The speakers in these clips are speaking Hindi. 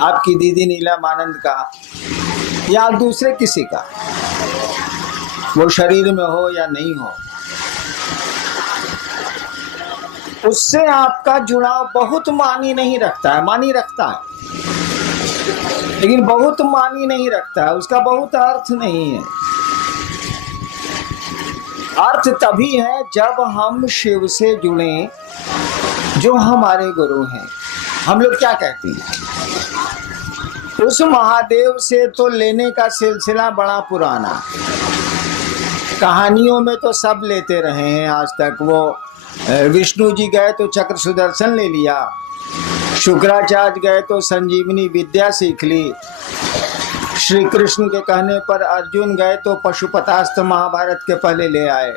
आपकी दीदी नीलम का या दूसरे किसी का, वो शरीर में हो या नहीं हो, उससे आपका जुड़ाव बहुत मानी नहीं रखता है। मानी रखता है लेकिन बहुत मानी नहीं रखता है, उसका बहुत अर्थ नहीं है। अर्थ तभी है जब हम शिव से जुड़े जो हमारे गुरु हैं। हम लोग क्या कहते हैं, उस महादेव से तो लेने का सिलसिला बड़ा पुराना, कहानियों में तो सब लेते रहे हैं आज तक। वो विष्णु जी गए तो चक्र सुदर्शन ले लिया, शुक्राचार्य गए तो संजीवनी विद्या सीख ली, श्री कृष्ण के कहने पर अर्जुन गए तो पशुपतास्त्र महाभारत के पहले ले आए।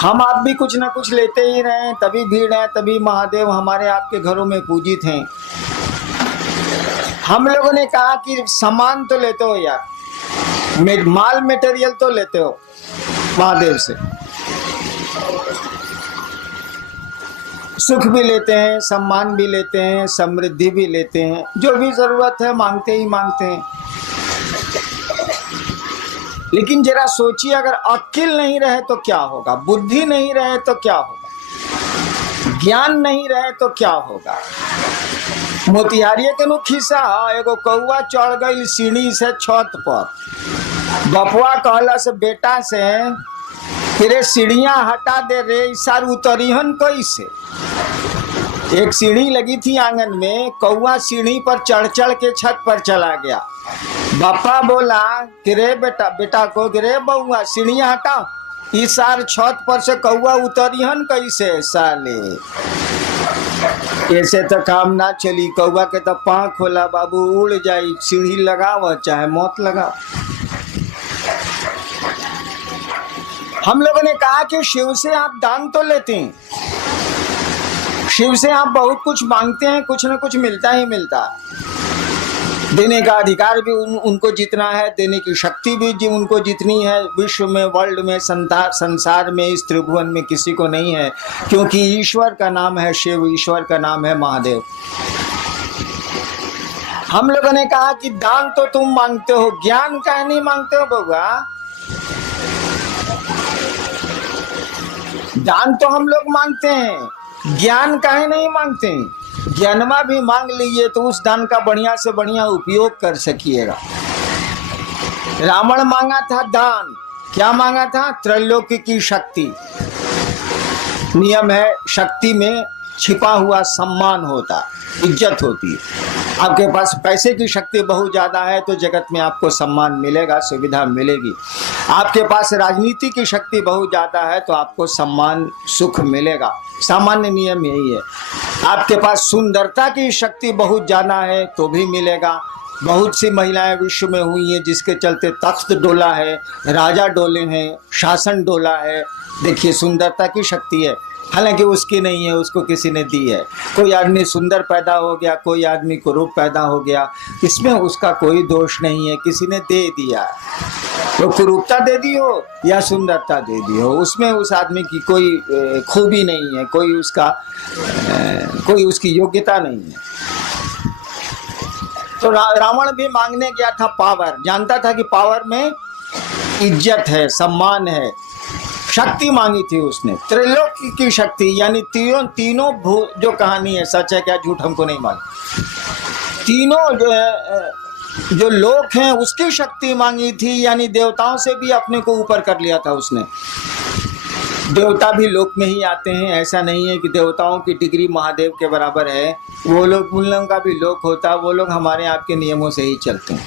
हम आप भी कुछ न कुछ लेते ही रहे, तभी भीड़ है, तभी महादेव हमारे आपके घरों में पूजित हैं। हम लोगों ने कहा कि सामान तो लेते हो यार, माल मटेरियल तो लेते हो महादेव से, सुख भी लेते हैं, सम्मान भी लेते हैं, समृद्धि भी लेते हैं, जो भी जरूरत है मांगते ही मांगते हैं। लेकिन जरा सोचिए, अगर अक्ल नहीं रहे तो क्या होगा, बुद्धि नहीं रहे तो क्या होगा, ज्ञान नहीं रहे तो क्या होगा। मोतिहारिये के नु खिस्सा, एगो कौआ चढ़ गई सीढ़ी से छत पर, बपुआ कहला से बेटा से फिर सीढ़ियां हटा दे रे, इसार उतरिहन कैसे। एक सीढ़ी लगी थी आंगन में, कौआ सीढ़ी पर चढ़ चढ़ के छत पर चला गया। बापा बोला कि रे बेटा, बेटा को कि रे बउआ सीढ़ियां हटा, इसार छत पर से कौआ उतरिहन कैसे साले। ऐसे तो काम ना चली, कौआ के तो पाँव खोला बाबू, उड़ जाई, सीढ़ी लगाओ चाहे मौत लगाओ। हम लोगों ने कहा कि शिव से आप दान तो लेते हैं, शिव से आप बहुत कुछ मांगते हैं, कुछ न कुछ मिलता ही मिलता है। देने का अधिकार भी उनको जितना है, देने की शक्ति भी उनको जितनी है, विश्व में, वर्ल्ड में, संसार में, इस त्रिभुवन में किसी को नहीं है, क्योंकि ईश्वर का नाम है शिव, ईश्वर का नाम है महादेव। हम लोगों ने कहा कि दान तो तुम मांगते हो, ज्ञान काहे नहीं मांगते हो बउआ। दान तो हम लोग मांगते हैं, ज्ञान काहे नहीं मांगते हैं। ज्ञानमा भी मांग लीजिए तो उस दान का बढ़िया से बढ़िया उपयोग कर सकिएगा। रावण मांगा था दान, क्या मांगा था, त्रैलोक्य की शक्ति। नियम है, शक्ति में छिपा हुआ सम्मान होता, इज्जत होती है। आपके पास पैसे की शक्ति बहुत ज्यादा है तो जगत में आपको सम्मान मिलेगा, सुविधा मिलेगी। आपके पास राजनीति की शक्ति बहुत ज्यादा है तो आपको सम्मान, सुख मिलेगा। सामान्य नियम यही है। आपके पास सुंदरता की शक्ति बहुत ज्यादा है तो भी मिलेगा। बहुत सी महिलाएं विश्व में हुई हैं जिसके चलते तख्त डोला है, राजा डोले हैं, शासन डोला है। देखिए, सुंदरता की शक्ति है, हालांकि उसकी नहीं है, उसको किसी ने दी है। कोई आदमी सुंदर पैदा हो गया, कोई आदमी कुरूप पैदा हो गया, इसमें उसका कोई दोष नहीं है, किसी ने दे दिया। तो कुरूपता दे दी हो या सुंदरता दे दी हो, उसमें उस आदमी की कोई खूबी नहीं है, कोई उसकी योग्यता नहीं है। तो रावण भी मांगने गया था पावर, जानता था कि पावर में इज्जत है, सम्मान है। शक्ति मांगी थी उसने, त्रिलोक की शक्ति, यानी तीनों जो कहानी है सच है क्या झूठ हमको नहीं मालूम, तीनों जो लोक हैं उसकी शक्ति मांगी थी, यानी देवताओं से भी अपने को ऊपर कर लिया था उसने। देवता भी लोक में ही आते हैं, ऐसा नहीं है कि देवताओं की डिग्री महादेव के बराबर है। वो लोग, उन लोगों का भी लोक होता, वो लोग हमारे आपके नियमों से ही चलते हैं।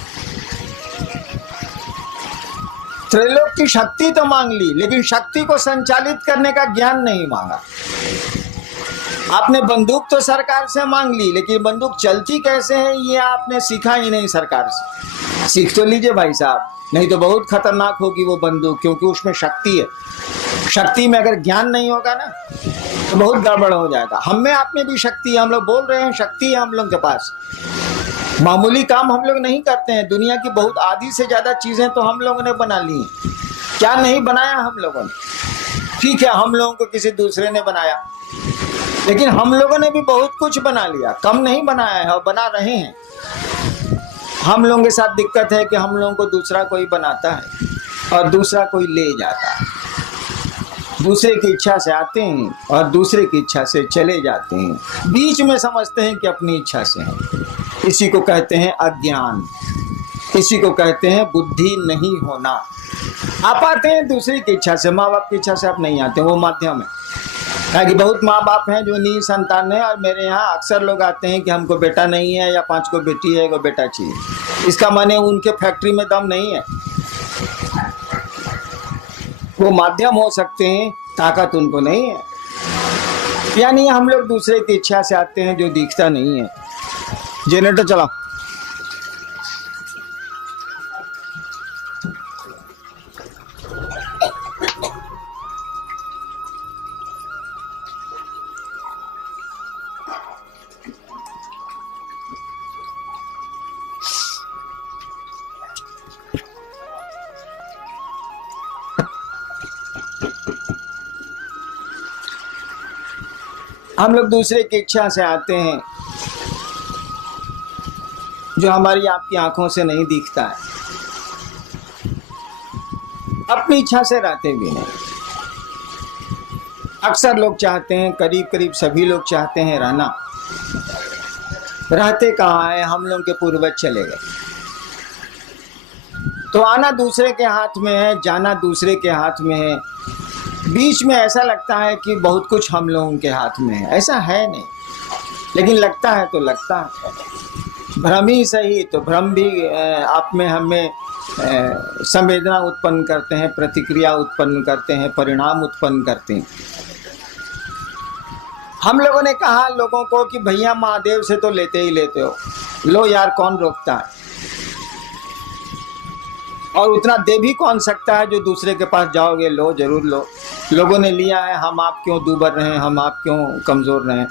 त्रैलोक की शक्ति तो मांग ली, लेकिन शक्ति को संचालित करने का ज्ञान नहीं मांगा। आपने बंदूक तो सरकार से मांग ली, लेकिन बंदूक चलती कैसे है ये आपने सीखा ही नहीं सरकार से। सीख तो लीजिए भाई साहब, नहीं तो बहुत खतरनाक होगी वो बंदूक, क्योंकि उसमें शक्ति है। शक्ति में अगर ज्ञान नहीं होगा ना तो बहुत गड़बड़ हो जाएगा। हम में आप में भी शक्ति है, हम लोग बोल रहे हैं शक्ति है हम लोग के पास। मामूली काम हम लोग नहीं करते हैं, दुनिया की बहुत आधी से ज्यादा चीजें तो हम लोगों ने बना ली हैं। क्या नहीं बनाया हम लोगों ने, ठीक है, हम लोगों को किसी दूसरे ने बनाया, लेकिन हम लोगों ने भी बहुत कुछ बना लिया, कम नहीं बनाया है और बना रहे हैं। हम लोगों के साथ दिक्कत है कि हम लोगों को दूसरा कोई बनाता है और दूसरा कोई ले जाता है। दूसरे की इच्छा से आते हैं और दूसरे की इच्छा से चले जाते हैं, बीच में समझते हैं कि अपनी इच्छा से हैं। इसी को कहते हैं अज्ञान, इसी को कहते हैं बुद्धि नहीं होना। आप आते हैं दूसरे की इच्छा से, माँ बाप की इच्छा से आप नहीं आते, वो माध्यम है। कि बहुत माँ बाप हैं जो निसंतान है, और मेरे यहाँ अक्सर लोग आते हैं कि हमको बेटा नहीं है या 5 को बेटी है, 1 बेटा चाहिए। इसका माने उनके फैक्ट्री में दम नहीं है, वो माध्यम हो सकते हैं, ताकत उनको नहीं है। यानी हम लोग दूसरे की इच्छा से आते हैं जो दिखता नहीं है। जनरेटर चलाओ। हम लोग दूसरे की इच्छा से आते हैं जो हमारी आपकी आंखों से नहीं दिखता है, अपनी इच्छा से रहते भी नहीं। अक्सर लोग चाहते हैं, करीब करीब सभी लोग चाहते हैं रहना, रहते कहाँ है, हम लोग के पूर्वज चले गए। तो आना दूसरे के हाथ में है, जाना दूसरे के हाथ में है। बीच में ऐसा लगता है कि बहुत कुछ हम लोगों के हाथ में है, ऐसा है नहीं, लेकिन लगता है तो लगता है। भ्रम ही सही, तो भ्रम भी आप में हमें संवेदना उत्पन्न करते हैं, प्रतिक्रिया उत्पन्न करते हैं, परिणाम उत्पन्न करते हैं। हम लोगों ने कहा लोगों को कि भैया महादेव से तो लेते ही लेते हो, लो यार कौन रोकता है, और उतना दे भी कौन सकता है जो दूसरे के पास जाओगे, लो जरूर लो। लोगों ने लिया है, हम आप क्यों दूबर रहे, हम आप क्यों कमजोर रहे।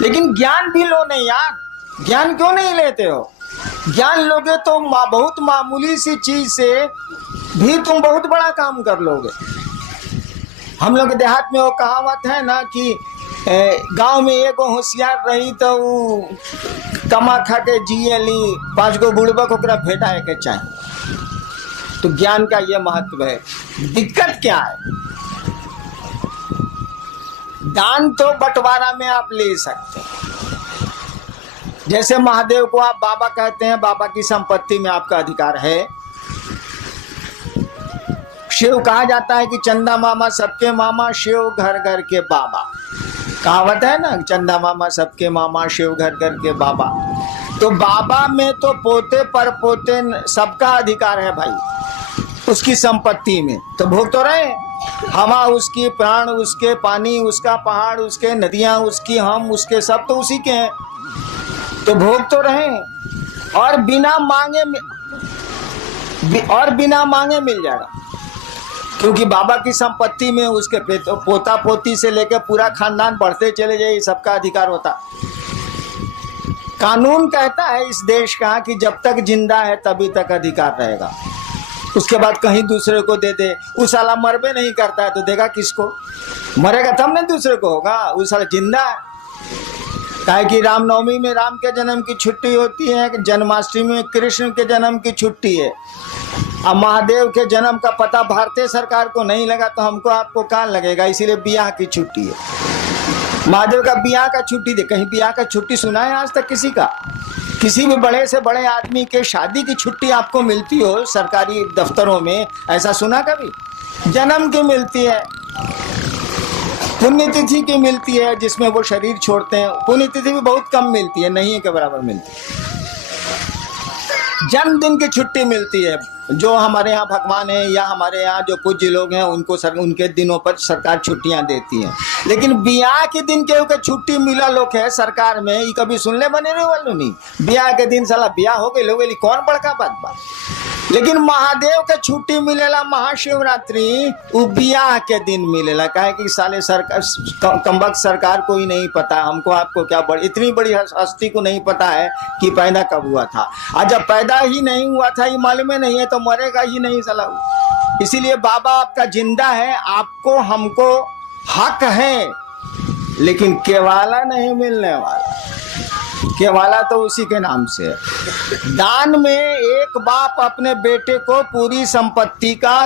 लेकिन ज्ञान भी लो नहीं यार, ज्ञान क्यों नहीं लेते हो? ज्ञान लोगे तो बहुत मामूली सी चीज से भी तुम बहुत बड़ा काम कर लोगे। हम लोग के देहात में वो कहावत है ना कि गांव में एक होशियार रही तो कमा खा के जिए ली, 5 गो बुड़बक ओकरा भेटा के चाहिए। तो ज्ञान का ये महत्व है। दिक्कत क्या है? दान तो बंटवारा में आप ले सकते हैं। जैसे महादेव को आप बाबा कहते हैं, बाबा की संपत्ति में आपका अधिकार है। शिव कहा जाता है कि चंदा मामा सबके मामा, शिव घर घर के बाबा। कहावत है ना, चंदा मामा सबके मामा, शिव घर घर के बाबा। तो बाबा में तो पोते पर पोते सबका अधिकार है भाई, उसकी संपत्ति में। तो भोग तो रहे, हवा उसकी, प्राण उसके, पानी उसका, पहाड़ उसके, नदियां उसकी, हम उसके, सब तो उसी के हैं। तो भोग तो रहे, और बिना मांगे मिल जाएगा, क्योंकि बाबा की संपत्ति में उसके पोता पोती से लेकर पूरा खानदान बढ़ते चले जाए, सबका अधिकार होता। कानून कहता है इस देश का कि जब तक जिंदा है तभी तक अधिकार रहेगा, उसके बाद कहीं दूसरे को दे दे। उस साला मरबे नहीं करता है तो देगा किसको? मरेगा तब नहीं दूसरे को होगा, उस साला जिंदा है। काहे कि रामनवमी में राम के जन्म की छुट्टी होती है, जन्माष्टमी में कृष्ण के जन्म की छुट्टी है। अब महादेव के जन्म का पता भारतीय सरकार को नहीं लगा तो हमको आपको कहाँ लगेगा, इसीलिए बियाह की छुट्टी है। महादेव का बियाह का छुट्टी दे, कहीं बियाह का छुट्टी सुना है आज तक किसी का? किसी भी बड़े से बड़े आदमी के शादी की छुट्टी आपको मिलती हो सरकारी दफ्तरों में, ऐसा सुना कभी? जन्म की मिलती है, पुण्यतिथि की मिलती है जिसमें वो शरीर छोड़ते हैं, पुण्यतिथि भी बहुत कम मिलती है, नहीं है के बराबर मिलती है। जन्मदिन की छुट्टी मिलती है, जो हमारे यहाँ भगवान है या हमारे यहाँ जो पूज्य लोग हैं उनको उनके दिनों पर सरकार छुट्टियां देती है। लेकिन बियाह के दिन के छुट्टी मिला लोग है सरकार में, ये कभी सुनने बने रहे वालों नहीं। बियाह के दिन साला बियाह हो गए लोग, कौन बड़का बात बा। लेकिन महादेव के छुट्टी मिलेला महाशिवरात्रि, वो बियाह के दिन मिलेला। काहे कि साले सरकार कमबख्त सरकार को ही नहीं पता, हमको आपको क्या इतनी बड़ी हस्ती को नहीं पता है कि पैदा कब हुआ था। और जब पैदा ही नहीं हुआ था ये मालूम नहीं है तो मरेगा ही नहीं साला। इसीलिए बाबा आपका जिंदा है, आपको हमको हक है लेकिन केवाला नहीं मिलने वाला। केवाला तो उसी के नाम से है। दान में एक बाप अपने बेटे को पूरी संपत्ति का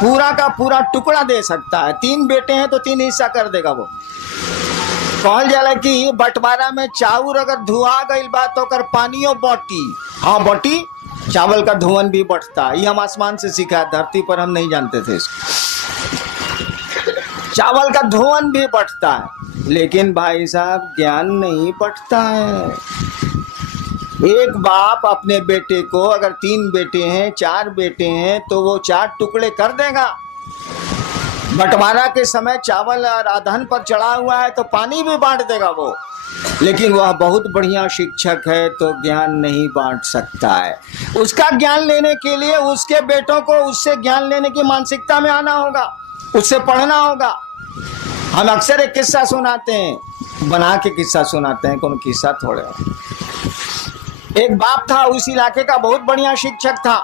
पूरा टुकड़ा दे सकता है। 3 बेटे हैं तो 3 हिस्सा कर देगा वो। कहल जाला कि बंटवारा में चाउर अगर धुआ गई बात तो कर पानियों बटी। हाँ बटी, चावल का धुवन भी बढ़ता है। ये हम आसमान से सीखा, धरती पर हम नहीं जानते थे इसको। चावल का धुवन भी बढ़ता है, लेकिन भाई साहब ज्ञान नहीं बढ़ता है। एक बाप अपने बेटे को, अगर 3 बेटे हैं 4 बेटे हैं तो वो 4 टुकड़े कर देगा। बंटवारा के समय चावल और अधन पर चढ़ा हुआ है तो पानी भी बांट देगा वो। लेकिन वह बहुत बढ़िया शिक्षक है तो ज्ञान नहीं बांट सकता है। उसका ज्ञान लेने के लिए उसके बेटों को उससे ज्ञान लेने की मानसिकता में आना होगा, उससे पढ़ना होगा। हम अक्सर एक किस्सा सुनाते हैं, बना के किस्सा सुनाते हैं, कौन किस्सा थोड़े। एक बाप था, उस इलाके का बहुत बढ़िया शिक्षक था,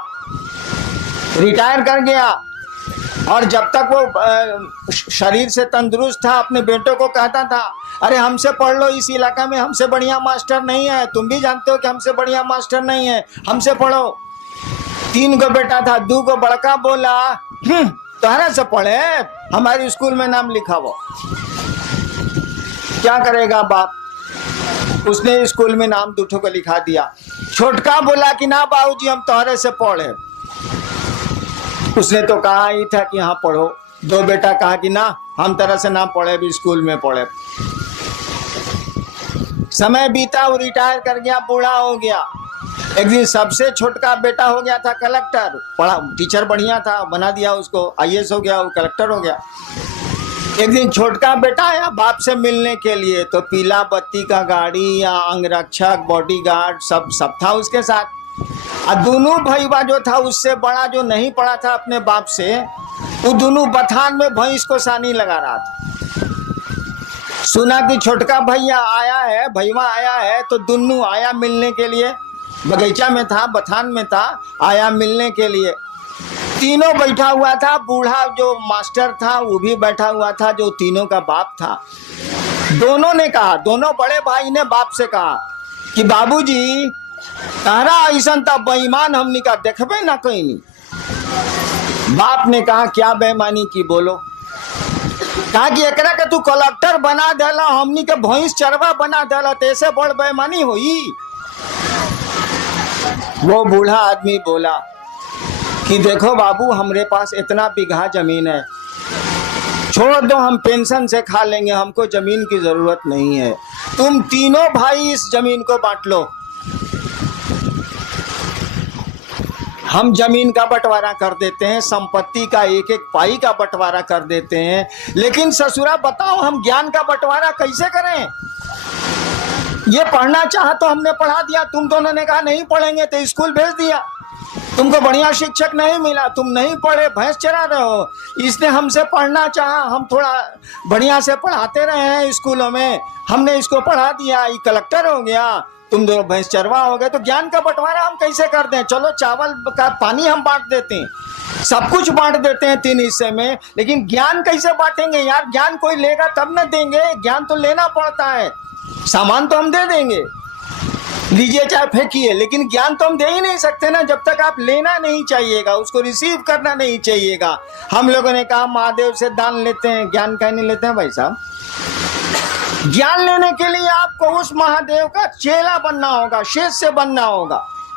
रिटायर कर गया। और जब तक वो शरीर से तंदुरुस्त था अपने बेटों को कहता था, अरे हमसे पढ़ लो, इस इलाका में हमसे बढ़िया मास्टर नहीं है, तुम भी जानते हो कि हमसे बढ़िया मास्टर नहीं है, हमसे पढ़ो। 3 गो बेटा था, 2 गो बड़का बोला तुम्हारा से पढ़े, हमारे स्कूल में नाम लिखाओ। क्या करेगा बाप, उसने स्कूल में नाम 2 को लिखा दिया। छोटका बोला कि ना बाबूजी हम तुम्हारे से पढ़े। उसने तो कहा ही था कि हाँ पढ़ो। 2 बेटा कहा कि ना हम तरह से ना पढ़े, भी स्कूल में पढ़े। समय बीता, वो रिटायर कर गया, बूढ़ा हो गया। एक दिन सबसे छोटका बेटा हो गया था कलेक्टर, पढ़ा टीचर बढ़िया था, बना दिया उसको, IAS हो गया, वो कलेक्टर हो गया। एक दिन छोटका बेटा आया बाप से मिलने के लिए, तो पीला बत्ती का गाड़ी या अंगरक्षक बॉडीगार्ड सब था उसके साथ। और दोनों भईवा जो था उससे बड़ा, जो नहीं पढ़ा था अपने बाप से, वो दोनों बथान में भैंस को सानी लगा रहा था। सुना कि छोटका भैया आया है, भईवा आया है, तो दोनों आया मिलने के लिए। बगीचा में था, बथान में था, आया मिलने के लिए। तीनों बैठा हुआ था, बूढ़ा जो मास्टर था वो भी बैठा हुआ था, जो तीनों का बाप था। दोनों ने कहा, दोनों बड़े भाई ने बाप से कहा कि बाबूजी तारा ऐसा था बेईमान हमनी का देखबे ना कहीं नहीं। बाप ने कहा क्या बेईमानी की, बोलो। कहा कि एकरा के तू कलेक्टर बना देला, हमनी के भैंस चरवा बना देला, तैसे बड़ बेईमानी हुई। वो बूढ़ा आदमी बोला कि देखो बाबू, हमरे पास इतना बीघा जमीन है, छोड़ दो, हम पेंशन से खा लेंगे, हमको जमीन की जरूरत नहीं है। तुम तीनों भाई इस जमीन को बांट लो, हम जमीन का बंटवारा कर देते हैं, संपत्ति का 1-1 पाई का बंटवारा कर देते हैं। लेकिन ससुरा बताओ हम ज्ञान का बंटवारा कैसे करें? ये पढ़ना चाहा तो हमने पढ़ा दिया, तुम दोनों ने कहा नहीं पढ़ेंगे तो स्कूल भेज दिया। तुमको बढ़िया शिक्षक नहीं मिला, तुम नहीं पढ़े, भैंस चरा रहे हो। इसने हमसे पढ़ना चाहा, हम थोड़ा बढ़िया से पढ़ाते रहे हैं स्कूलों में, हमने इसको पढ़ा दिया, ये कलेक्टर हो गया, तुम दोनों भैंस चरवा हो गए। तो ज्ञान का बंटवारा हम कैसे कर दें? चलो चावल का पानी हम बांट देते हैं, सब कुछ बांट देते हैं 3 हिस्से में, लेकिन ज्ञान कैसे बांटेंगे यार? ज्ञान कोई लेगा तब न देंगे, ज्ञान तो लेना पड़ता है। सामान तो हम दे देंगे, लीजिए चाहे फेंकिए, लेकिन ज्ञान तो हम दे ही नहीं सकते ना जब तक आप लेना नहीं चाहिएगा, उसको रिसीव करना नहीं चाहिएगा। हम लोगों ने कहा महादेव से दान लेते हैं, ज्ञान कहीं नहीं लेते हैं भाई साहब। ज्ञान लेने के लिए आपको उस महादेव का चेला बनना होगा, शिष्य बनना होगा।